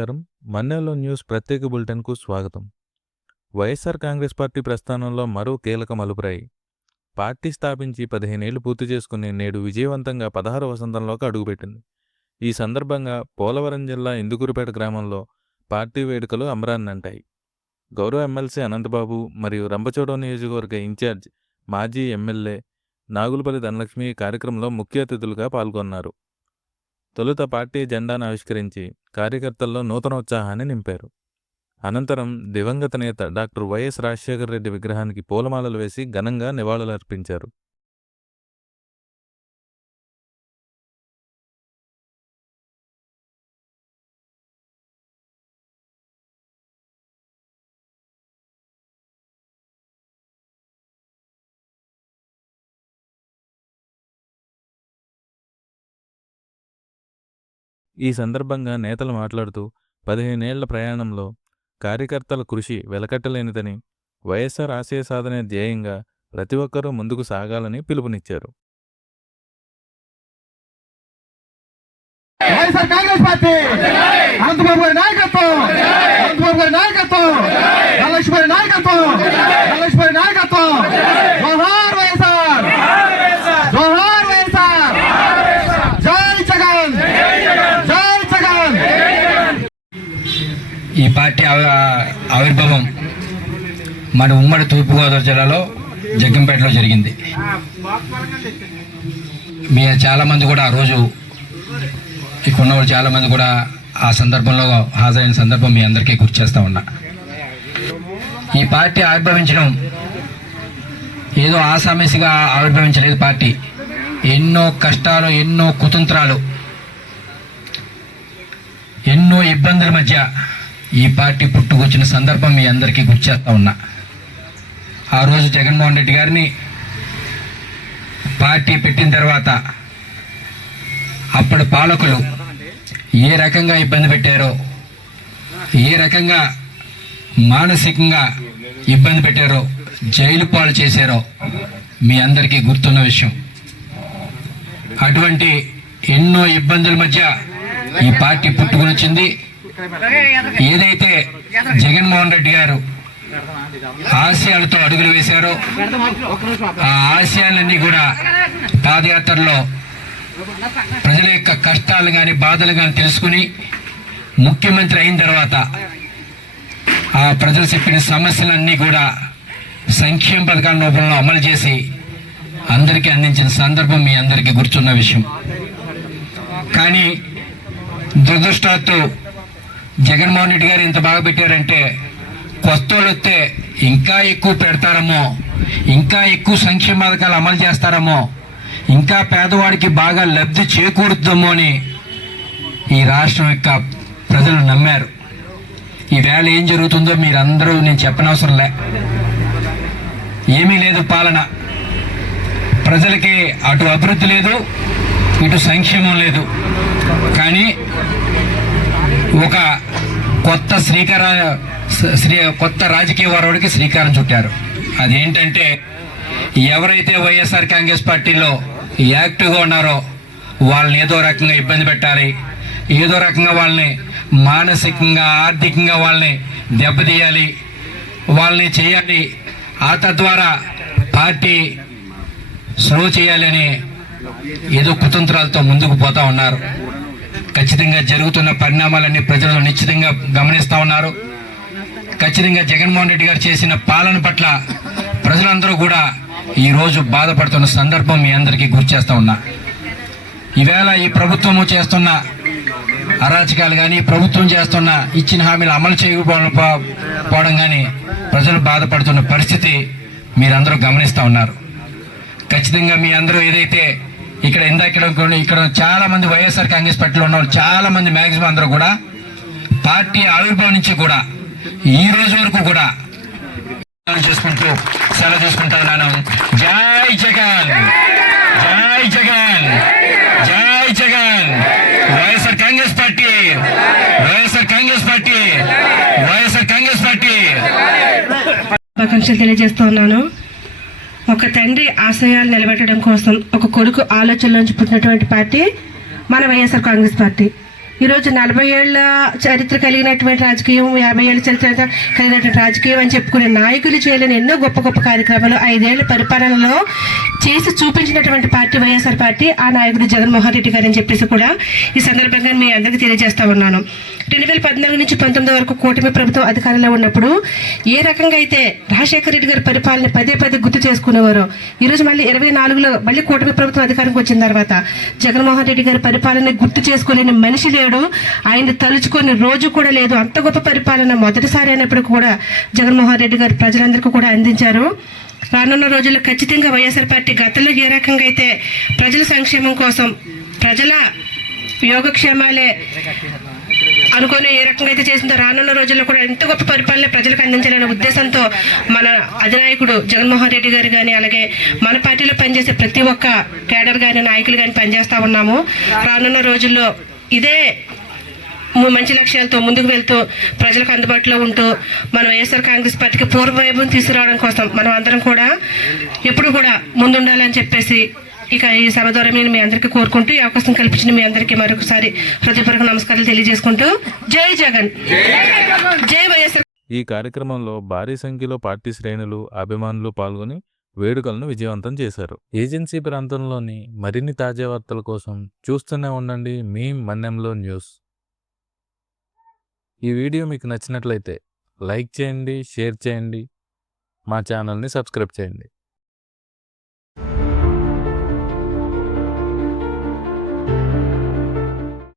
నమస్కారం. మన్నేలో న్యూస్ ప్రత్యేక బులెటిన్కు స్వాగతం. వైఎస్ఆర్ కాంగ్రెస్ పార్టీ ప్రస్థానంలో మరో కీలక మలుపురాయి. పార్టీ స్థాపించి 15 ఏళ్లు పూర్తి చేసుకుని నేడు విజయవంతంగా 16వ వసంతంలోకి అడుగుపెట్టింది. ఈ సందర్భంగా పోలవరం జిల్లా ఇందుకూరుపేట గ్రామంలో పార్టీ వేడుకలు అమరాన్నంటాయి. గౌరవ ఎమ్మెల్సీ అనంతబాబు మరియు రంపచోడవరం నియోజకవర్గ ఇన్ఛార్జ్ మాజీ ఎమ్మెల్యే నాగులపల్లి ధనలక్ష్మి కార్యక్రమంలో ముఖ్య అతిథులుగా పాల్గొన్నారు. తొలుత పార్టీ జెండాను ఆవిష్కరించి కార్యకర్తల్లో నూతనోత్సాహాన్ని నింపారు. అనంతరం దివంగత నేత డాక్టర్ వైఎస్ రాజశేఖర రెడ్డి విగ్రహానికి పూలమాలలు వేసి ఘనంగా నివాళులర్పించారు. ఈ సందర్భంగా నేతలు మాట్లాడుతూ 15 ఏళ్ల ప్రయాణంలో కార్యకర్తల కృషి వెలకట్టలేనిదని, వైఎస్ఆర్ ఆశయ సాధనే ధ్యేయంగా ప్రతి ఒక్కరూ ముందుకు సాగాలని పిలుపునిచ్చారు. వైఎస్ఆర్ కాంగ్రెస్ పార్టీ అనంతబాబు గారి నాయకత్వం, అనంతబాబు గారి నాయకత్వం, ధనలక్ష్మి గారి నాయకత్వం, ధనలక్ష్మి గారి నాయకత్వం. జోహార్ వైఎస్ఆర్, జోహార్ వైఎస్ఆర్, జై జగన్, జై జగన్. ఈ పార్టీ ఆవిర్భావం మన ఉమ్మడి తూర్పుగోదావరి జిల్లాలో జగ్గంపేటలో జరిగింది. మీ చాలామంది కూడా ఆ రోజు ఇక్కడ ఉన్న వాళ్ళు చాలామంది కూడా ఆ సందర్భంలో హాజరైన సందర్భం మీ అందరికీ గుర్తు చేస్తూ ఉన్నా. ఈ పార్టీ ఆవిర్భవించడం ఏదో ఆసామీసిగా ఆవిర్భవించలేదు. పార్టీ ఎన్నో కష్టాలు, ఎన్నో కుతంత్రాలు, ఎన్నో ఇబ్బందుల మధ్య ఈ పార్టీ పుట్టుకొచ్చిన సందర్భం మీ అందరికీ గుర్తు చేస్తూ ఉన్నా. ఆ రోజు జగన్మోహన్ రెడ్డి గారిని పార్టీ పెట్టిన తర్వాత అప్పటి పాలకులు ఏ రకంగా ఇబ్బంది పెట్టారో, ఏ రకంగా మానసికంగా ఇబ్బంది పెట్టారో, జైలు పాలు చేశారో మీ అందరికీ గుర్తున్న విషయం. అటువంటి ఎన్నో ఇబ్బందుల మధ్య ఈ పార్టీ పుట్టుకొని వచ్చింది. ఏదైతే జగన్మోహన్ రెడ్డి గారు ఆశయాలతో అడుగులు వేశారో ఆ ఆశయాలన్నీ కూడా పాదయాత్రలో ప్రజల యొక్క కష్టాలు కానీ బాధలు కానీ తెలుసుకుని ముఖ్యమంత్రి అయిన తర్వాత ఆ ప్రజలు చెప్పిన సమస్యలన్నీ కూడా సంక్షేమ పథకాల రూపంలో అమలు చేసి అందరికీ అందించిన సందర్భం మీ అందరికీ గుర్తున్న విషయం. కానీ దురదృష్టవత్తు జగన్మోహన్ రెడ్డి గారు ఇంత బాగా పెట్టారంటే కొత్త వాళ్ళు వస్తే ఇంకా ఎక్కువ పెడతారమో, ఇంకా ఎక్కువ సంక్షేమ పథకాలు అమలు చేస్తారమో, ఇంకా పేదవాడికి బాగా లబ్ధి చేకూరుద్దామో అని ఈ రాష్ట్రం యొక్క ప్రజలు నమ్మారు. ఈవేళ ఏం జరుగుతుందో మీరందరూ నేను చెప్పనవసరం లే. ఏమీ లేదు పాలన. ప్రజలకి అటు అభివృద్ధి లేదు, ఇటు సంక్షేమం లేదు. కానీ ఒక కొత్త రాజకీయ వరవడికి శ్రీకారం చుట్టారు. అదేంటంటే ఎవరైతే వైఎస్ఆర్ కాంగ్రెస్ పార్టీలో యాక్టివ్గా ఉన్నారో వాళ్ళని ఏదో రకంగా ఇబ్బంది పెట్టాలి, ఏదో రకంగా వాళ్ళని మానసికంగా, ఆర్థికంగా వాళ్ళని దెబ్బతీయాలి, వాళ్ళని చేయాలి, ఆ తద్వారా పార్టీ స్లో చేయాలని ఏదో కుతంత్రాలతో ముందుకు పోతా ఉన్నారు. ఖచ్చితంగా జరుగుతున్న పరిణామాలన్నీ ప్రజలు నిశ్చితంగా గమనిస్తూ ఉన్నారు. ఖచ్చితంగా జగన్మోహన్ రెడ్డి గారు చేసిన పాలన పట్ల ప్రజలందరూ కూడా ఈరోజు బాధపడుతున్న సందర్భం మీ అందరికీ గుర్తు చేస్తూ ఉన్నా. ఈవేళ ఈ ప్రభుత్వము చేస్తున్న అరాచకాలు కానీ, ప్రభుత్వం చేస్తున్న ఇచ్చిన హామీలు అమలు చేయకపోవడం కానీ ప్రజలు బాధపడుతున్న పరిస్థితి మీరందరూ గమనిస్తూ ఉన్నారు. ఖచ్చితంగా మీ అందరూ ఏదైతే ఇక్కడ చాలా మంది వైఎస్ఆర్ కాంగ్రెస్ పార్టీలో ఉన్న వాళ్ళు చాలా మంది మ్యాక్సిమం అందరూ కూడా పార్టీ ఆవిర్భావం నుంచి కూడా ఈ రోజు వరకు కూడా చేసుకుంటూ సెలవు తీసుకుంటున్నాను. జై జగన్, జై జగన్, జై Jagan. YSR Congress party, YSR Congress party, YSR Congress party. శుభాకాంక్షలు తెలియజేస్తూ ఉన్నాను. ఒక తండ్రి ఆశయాలు నిలబెట్టడం కోసం ఒక కొడుకు ఆలోచనలోంచి పుట్టినటువంటి పార్టీ మన వైఎస్ఆర్ కాంగ్రెస్ పార్టీ. ఈరోజు 40 ఏళ్ల చరిత్ర కలిగినటువంటి రాజకీయం, 50 ఏళ్ల చరిత్ర కలిగినటువంటి రాజకీయం అని చెప్పుకునే నాయకులు చేయలేని ఎన్నో గొప్ప గొప్ప కార్యక్రమాలు 5 ఏళ్ల పరిపాలనలో చేసి చూపించినటువంటి పార్టీ వైఎస్ఆర్ పార్టీ, ఆ నాయకుడు జగన్మోహన్ రెడ్డి గారు అని చెప్పేసి కూడా ఈ సందర్భంగా మీ అందరికీ తెలియజేస్తా ఉన్నాను. 2014 నుంచి 19 వరకు కూటమి ప్రభుత్వం అధికారంలో ఉన్నప్పుడు ఏ రకంగా అయితే రాజశేఖర రెడ్డి గారి పరిపాలన పదే పదే గుర్తు చేసుకునేవారో, ఈరోజు మళ్ళీ 24లో మళ్ళీ కూటమి ప్రభుత్వం అధికారంకి వచ్చిన తర్వాత జగన్మోహన్ రెడ్డి గారి పరిపాలన గుర్తు చేసుకోలేని మనిషి లేడు, ఆయన తలుచుకొని రోజు కూడా లేదు. అంత గొప్ప పరిపాలన మొదటిసారి అయినప్పుడు కూడా జగన్మోహన్ రెడ్డి గారు ప్రజలందరికీ కూడా అందించారు. రానున్న రోజుల్లో ఖచ్చితంగా వైఎస్ఆర్ పార్టీ గతంలో ఏ రకంగా అయితే ప్రజల సంక్షేమం కోసం, ప్రజల యోగక్షేమాలే అనుకుని ఏ రకంగా అయితే చేసిందో, రానున్న రోజుల్లో కూడా ఎంత గొప్ప పరిపాలన ప్రజలకు అందించాలనే ఉద్దేశంతో మన అధినాయకుడు జగన్మోహన్ రెడ్డి గారు కానీ, అలాగే మన పార్టీలో పనిచేసే ప్రతి ఒక్క కేడర్ కానీ, నాయకులు కానీ పనిచేస్తూ ఉన్నాము. రానున్న రోజుల్లో ఇదే మంచి లక్ష్యాలతో ముందుకు వెళ్తూ ప్రజలకు అందుబాటులో ఉంటూ మన వైఎస్ఆర్ కాంగ్రెస్ పార్టీకి పూర్వవైభవం తీసుకురావడం కోసం మనం అందరం కూడా ఎప్పుడు కూడా ముందుండాలని చెప్పేసి ఇక ఈ సభ ద్వారా నేను మీ అందరికీ కోరుకుంటూ ఈ అవకాశం కల్పించిన మీ అందరికీ మరొకసారి హృదయపూర్వక నమస్కారాలు తెలియజేసుకుంటూ జై జగన్, జై వైఎస్ఆర్. ఈ కార్యక్రమంలో భారీ సంఖ్యలో పార్టీ శ్రేణులు, అభిమానులు పాల్గొని వేడుకలను విజయవంతం చేశారు. ఏజెన్సీ ప్రాంతంలోని మరిన్ని తాజా వార్తల కోసం చూస్తూనే ఉండండి మీ మన్నెంలో న్యూస్. ఈ వీడియో మీకు నచ్చినట్లయితే లైక్ చేయండి, షేర్ చేయండి, మా ఛానల్ని సబ్స్క్రైబ్ చేయండి.